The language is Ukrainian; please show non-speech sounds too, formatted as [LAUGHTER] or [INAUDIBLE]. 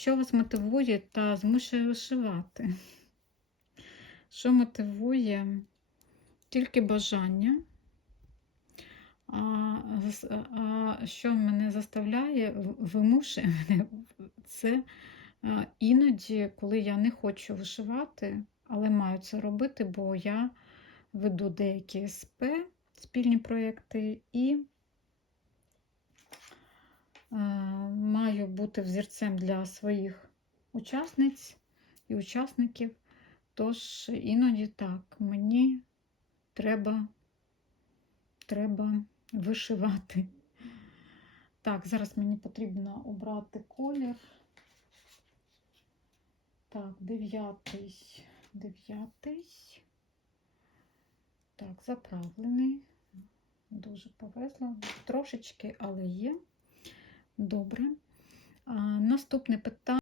Що вас мотивує та змушує вишивати? Що мотивує? Тільки бажання. А, а що мене заставляє, вимушує [LAUGHS] мене, це іноді, коли я не хочу вишивати, але маю це робити, бо я веду деякі СП, спільні проєкти, і е, маю бути взірцем для своїх учасниць і учасників. Тож іноді так, мені треба, треба вишивати. Так, зараз мені потрібно обрати колір. Так, дев'ятий, дев'ятий. Так, заправлений. Дуже повезло. Трошечки, але є. Добре. Наступне питання.